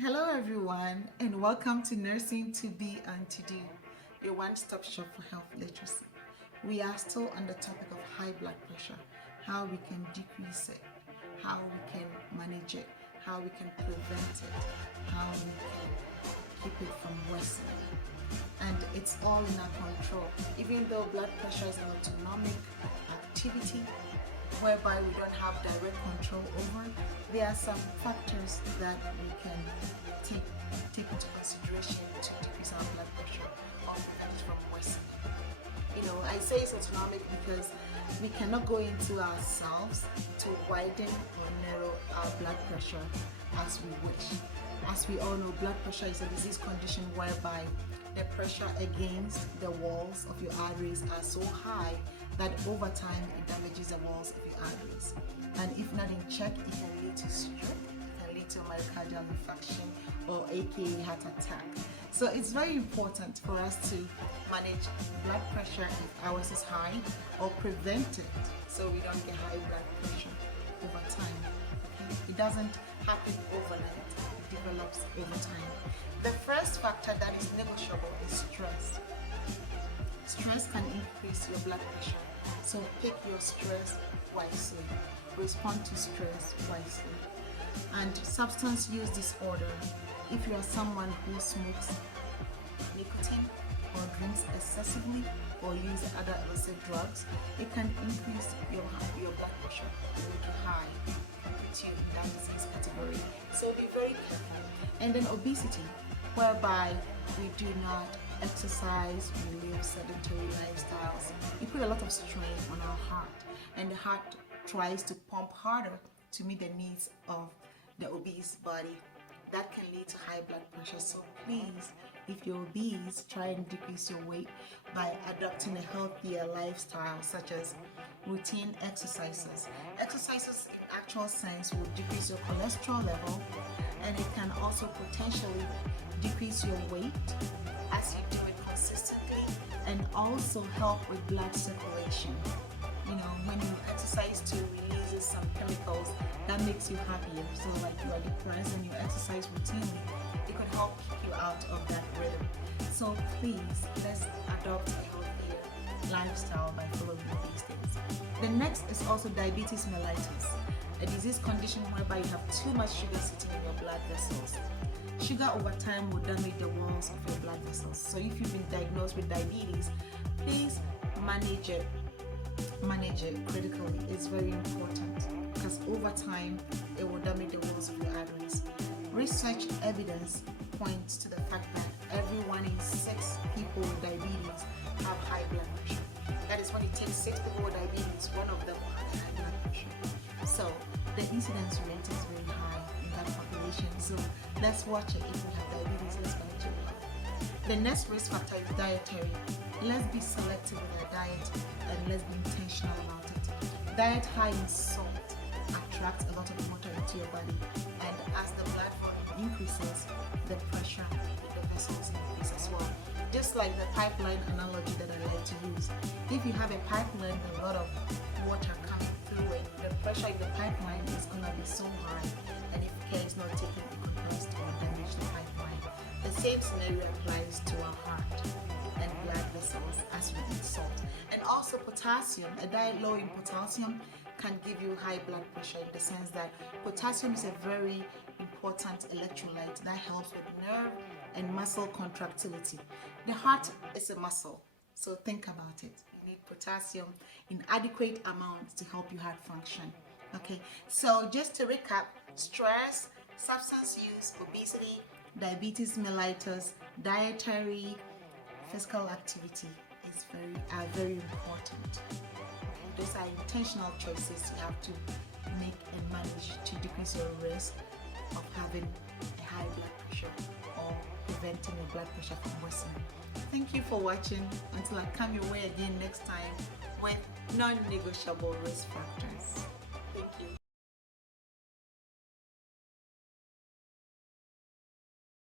Hello everyone and welcome to Nursing to Be and to Do, your one-stop shop for health literacy. We are still on the topic of high blood pressure, how we can decrease it, how we can manage it, how we can prevent it, how we can keep it from worsening. And it's all in our control. Even though blood pressure is an autonomic activity whereby we don't have direct control over, there are some factors that we can take into consideration to decrease our blood pressure or prevent it from worsening. I say it's autonomic because we cannot go into ourselves to widen or narrow our blood pressure as we wish. As we all know, blood pressure is a disease condition whereby the pressure against the walls of your arteries are so high that over time it damages the walls of your arteries. And if not in check, it can lead to stroke, it can lead to myocardial infarction or aka heart attack. So it's very important for us to manage blood pressure if ours is high or prevent it so we don't get high blood pressure over time. Okay? It doesn't happen overnight, it develops over time. The first factor that is negotiable is stress. Stress can increase your blood pressure, so pick your stress wisely. Respond to stress wisely. And substance use disorder. If you are someone who smokes nicotine or drinks excessively or use other illicit drugs, it can increase your blood pressure, make it high, put you in that disease category. So be very careful. And then obesity, whereby we do not exercise, we live sedentary lifestyles. We put a lot of strain on our heart, and the heart tries to pump harder to meet the needs of the obese body. That can lead to high blood pressure. So please, if you're obese, try and decrease your weight by adopting a healthier lifestyle, such as routine exercises. Exercises in actual sense will decrease your cholesterol level, and it can also potentially decrease your weight as you do it consistently, and also help with blood circulation. When you exercise too, releases some chemicals that makes you happier. So like you are depressed and you exercise routinely, it could help kick you out of that rhythm. So please, let's adopt a healthier lifestyle by following these things. The next is also diabetes mellitus, a disease condition whereby you have too much sugar sitting in your blood vessels. Sugar over time will damage the walls of your blood vessels. So if you've been diagnosed with diabetes, please manage it critically. It's very important because over time it will damage the walls of your arteries. Research evidence points to the fact that every 1 in 6 people with diabetes have high blood pressure. That is, when it takes 6 people with diabetes, one of them will have high blood pressure. So the incidence rate is very high in that population. So let's watch it. If we have diabetes, let's manage it well. The next risk factor is dietary. Let's be selective with our diet and let's be intentional about it. Diet high in salt attracts a lot of water into your body, and as the blood volume increases, the pressure in the vessels increases as well. Just like the pipeline analogy that I like to use. If you have a pipeline with a lot of water coming through it, the pressure in the pipeline is going to be so high, and if care is not taken, it could burst or damage the pipeline. The same scenario applies to our heart and blood vessels as we eat salt. And also potassium. A diet low in potassium can give you high blood pressure, in the sense that potassium is a very important electrolyte that helps with nerve and muscle contractility. The heart is a muscle, so think about it. You need potassium in adequate amounts to help your heart function. Okay, so just to recap: stress, substance use, obesity, diabetes mellitus, dietary, physical activity are very important. Okay, those are intentional choices you have to make and manage to decrease your risk of having a high blood pressure or preventing your blood pressure from worsening. Thank you for watching. Until I come your way again next time with non-negotiable risk factors.